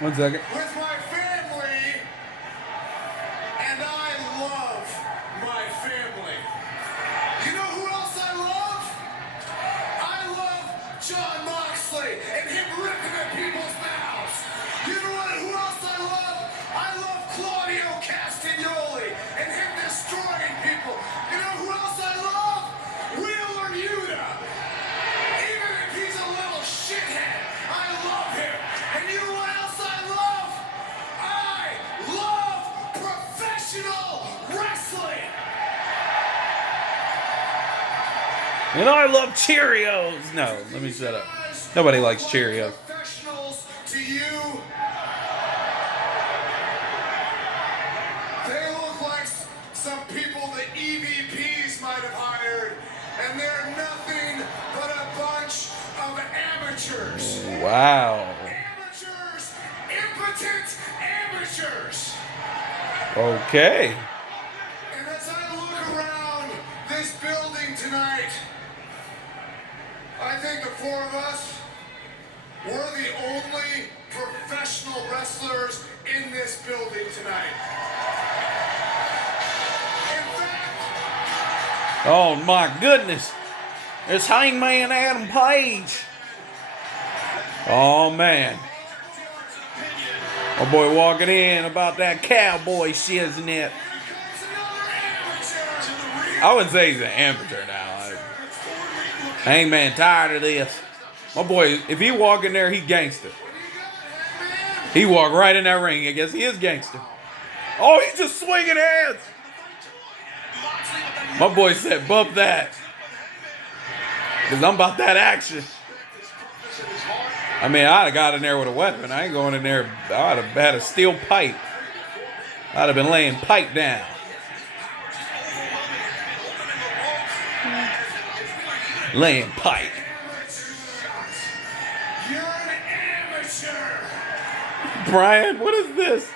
1 second. with my family, and I love my family. You know who else I love? I love John Moxley and him ripping at people's mouths. You know what? Who else I love? I love Claudio Castagnoli and him destroying people. You know who else I love? Wheeler Yuta. Even if he's a little shithead, I love him. And you know what else I love? I love professional wrestling. And I love Cheerios. No, let me shut up. Nobody likes Cheerios. Professionals to you. They look like some people the EVPs might have hired, and they're nothing but a bunch of amateurs. Wow. Amateurs, impotent amateurs. Okay. And as I look around this building tonight, I think the four of us, we're the only professional wrestlers in this building tonight. In fact, Oh my goodness. It's Hangman Adam Page. Oh man. Oh boy walking in about that cowboy shiznit. here comes another amateur. I would say he's an amateur now. Hangman tired of this. My boy, if he walk in there, he gangster. He walk right in that ring. I guess he is gangster. Oh, he's just swinging hands. My boy said, bump that. Because I'm about that action. I mean, I'd have got in there with a weapon. I ain't going in there. I'd have had a steel pipe. I'd have been laying pipe down. Laying pipe. You're an amateur. Brian, what is this?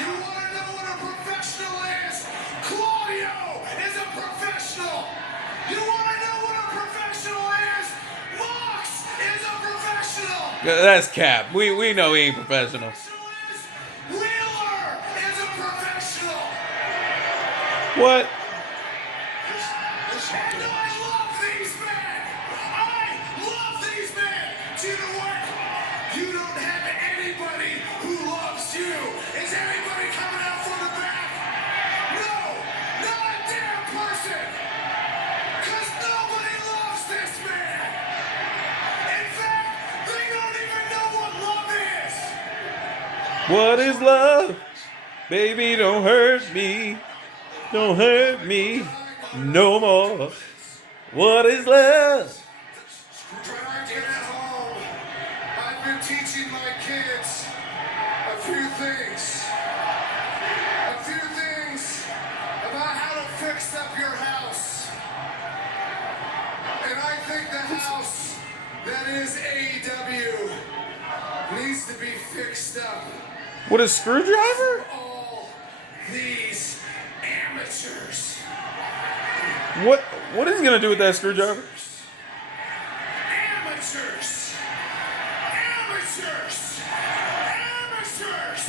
You want to know what a professional is? Claudio is a professional. You want to know what a professional is? Mox is a professional. That's Cap. We know he ain't professional. Wheeler is a professional. What? And I love these men. I love these men. Do you know what? You don't have anybody who loves you. Is anybody coming out from the back? No, not a damn person. Because nobody loves this man. In fact, they don't even know what love is. What is love? Baby, don't hurt me. Don't hurt me no more. What is love? When I get at home, I've been teaching my kids a few things. A few things about how to fix up your house. And I think the house that is AEW needs to be fixed up. What, a screwdriver? All these amateurs. What is he gonna do with that screwdriver? Amateurs. Amateurs.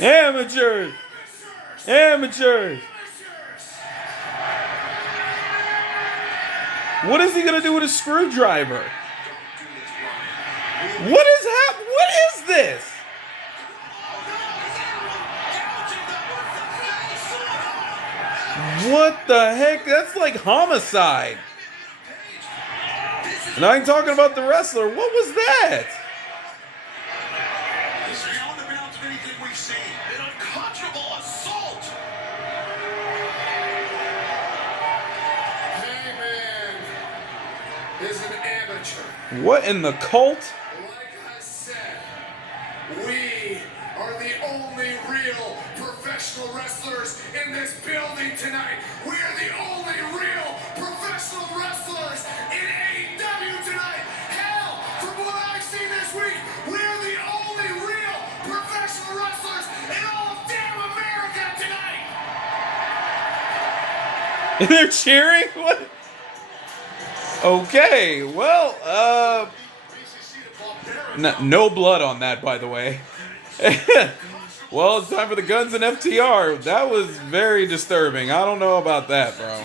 Amateurs. Amateurs. Amateurs. Amateurs. Amateurs. What is he gonna do with a screwdriver? What is this? What the heck? That's like homicide. And I ain't talking about the wrestler. What was that? This is beyond the bounds of anything we've seen. An unconscionable assault. Hangman is an amateur. What in the cult? Like I said, we are the only real professional wrestlers in this building tonight. We are the only real professional wrestlers in AEW tonight. Hell, from what I've seen this week, we are the only real professional wrestlers in all of damn America tonight. And they're cheering? What? Okay, well, no blood on that, by the way. Well, it's time for the Guns and FTR. That was very disturbing. I don't know about that, bro.